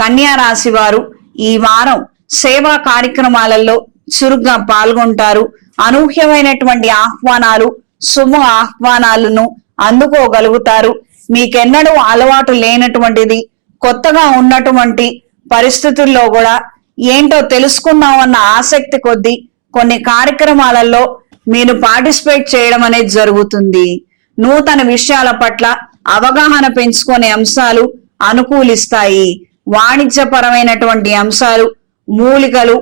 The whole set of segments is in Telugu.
కన్యా రాశి వారు ఈ వారం సేవా కార్యక్రమాలలో చురుగ్గా పాల్గొంటారు. అనూహ్యమైనటువంటి ఆహ్వానాలు శుభ ఆహ్వానాలను అందుకోగలుగుతారు. మీకెన్నడూ అలవాటు లేనటువంటిది కొత్తగా ఉన్నటువంటి పరిస్థితుల్లో కూడా ఏంటో తెలుసుకుందామన్న ఆసక్తి కొద్దీ కొన్ని కార్యక్రమాలలో మీరు పార్టిసిపేట్ చేయడం అనేది జరుగుతుంది. నూతన విషయాల పట్ల అవగాహన పెంచుకునే అంశాలు అనుకూలిస్తాయి. వాణిజ్యపరమైనటువంటి అంశాలు మూలికలు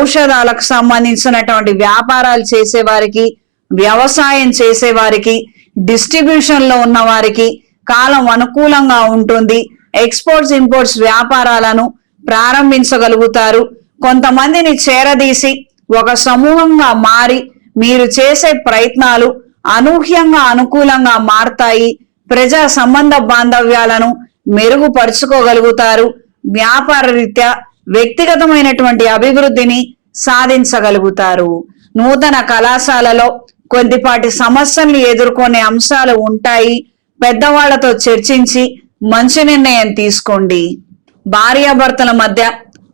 ఔషధాలకు సంబంధించినటువంటి వ్యాపారాలు చేసేవారికి వ్యవసాయం చేసేవారికి డిస్ట్రిబ్యూషన్లో డిస్ట్రిబ్యూషన్లో ఉన్న వారికి కాలం అనుకూలంగా ఉంటుంది. ఎక్స్పోర్ట్స్ ఇంపోర్ట్స్ వ్యాపారాలను ప్రారంభించగలుగుతారు. కొంతమందిని చేరదీసి ఒక సమూహంగా మారి మీరు చేసే ప్రయత్నాలు అనూహ్యంగా అనుకూలంగా మారతాయి. ప్రజా సంబంధ బాంధవ్యాలను మెరుగుపరుచుకోగలుగుతారు. వ్యాపార రీత్యా వ్యక్తిగతమైనటువంటి అభివృద్ధిని సాధించగలుగుతారు. నూతన కళాశాలలో కొద్దిపాటి సమస్యలను ఎదుర్కొనే అంశాలు ఉంటాయి. పెద్దవాళ్ళతో చర్చించి మంచి నిర్ణయం తీసుకోండి. భార్యాభర్తల మధ్య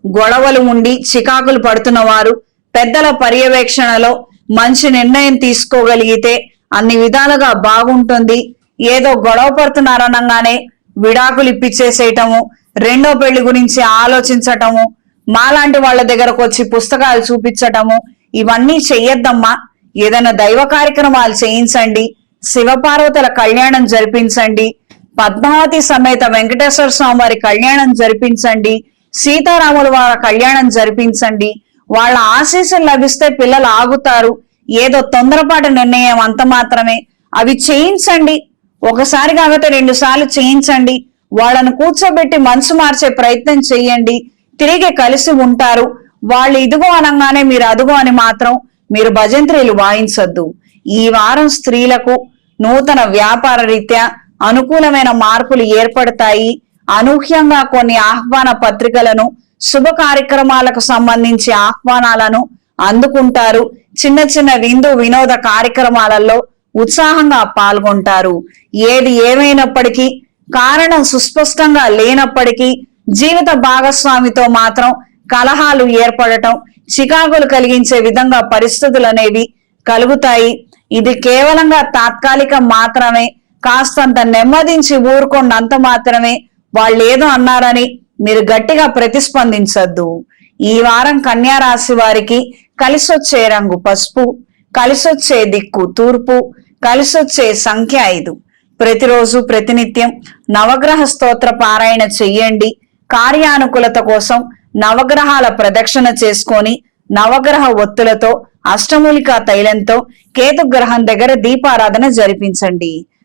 గొడవలు ఉండి చికాకులు పడుతున్న వారు పెద్దల పర్యవేక్షణలో మంచి నిర్ణయం తీసుకోగలిగితే అన్ని విధాలుగా బాగుంటుంది. ఏదో గొడవ పడుతున్నారనగానే విడాకులు ఇప్పించేసేయటము రెండో పెళ్ళి గురించి ఆలోచించటము మాలాంటి వాళ్ళ దగ్గరకు వచ్చి పుస్తకాలు చూపించటము ఇవన్నీ చెయ్యొద్దమ్మా. ఏదైనా దైవ కార్యక్రమాలు చేయించండి శివపార్వతుల కళ్యాణం జరిపించండి పద్మావతి సమేత వెంకటేశ్వర స్వామి వారి కళ్యాణం జరిపించండి సీతారాముల వారి కళ్యాణం జరిపించండి. వాళ్ళ ఆశీస్సులు లభిస్తే పిల్లలు ఆగుతారు. ఏదో తొందరపాటు నిర్ణయం అంత మాత్రమే. అవి చేయించండి. ఒకసారి కాకపోతే రెండు సార్లు చేయించండి. వాళ్ళను కూర్చోబెట్టి మనసు మార్చే ప్రయత్నం చేయండి. తిరిగి కలిసి ఉంటారు. వాళ్ళు ఇదిగో అనగానే మీరు అదుగో అని మాత్రం మీరు భజంత్రీలు వాయించొద్దు. ఈ వారం స్త్రీలకు నూతన వ్యాపార రీత్యా అనుకూలమైన మార్పులు ఏర్పడతాయి. అనూహ్యంగా కొన్ని ఆహ్వాన పత్రికలను శుభ కార్యక్రమాలకు సంబంధించి ఆహ్వానాలను అందుకుంటారు. చిన్న చిన్న విందు వినోద కార్యక్రమాలలో ఉత్సాహంగా పాల్గొంటారు. ఏది ఏమైనప్పటికీ కారణం సుస్పష్టంగా లేనప్పటికీ జీవిత భాగస్వామితో మాత్రం కలహాలు ఏర్పడటం చికాకులు కలిగించే విధంగా పరిస్థితులు అనేవి కలుగుతాయి. ఇది కేవలంగా తాత్కాలికం మాత్రమే కాస్తంత నెమ్మదించి ఊరుకున్నంత మాత్రమే వాళ్ళు ఏదో అన్నారని మీరు గట్టిగా ప్రతిస్పందించద్దు. ఈ వారం కన్యా రాశి వారికి కలిసొచ్చే రంగు పసుపు కలిసొచ్చే దిక్కు తూర్పు కలిసొచ్చే సంఖ్య ఐదు. ప్రతిరోజు ప్రతినిత్యం నవగ్రహ స్తోత్ర పారాయణ చెయ్యండి. కార్యానుకూలత కోసం నవగ్రహాల ప్రదక్షిణ చేసుకొని నవగ్రహ ఒత్తులతో అష్టమూలికా తైలంతో కేతు గ్రహం దగ్గర దీపారాధన జరిపించండి.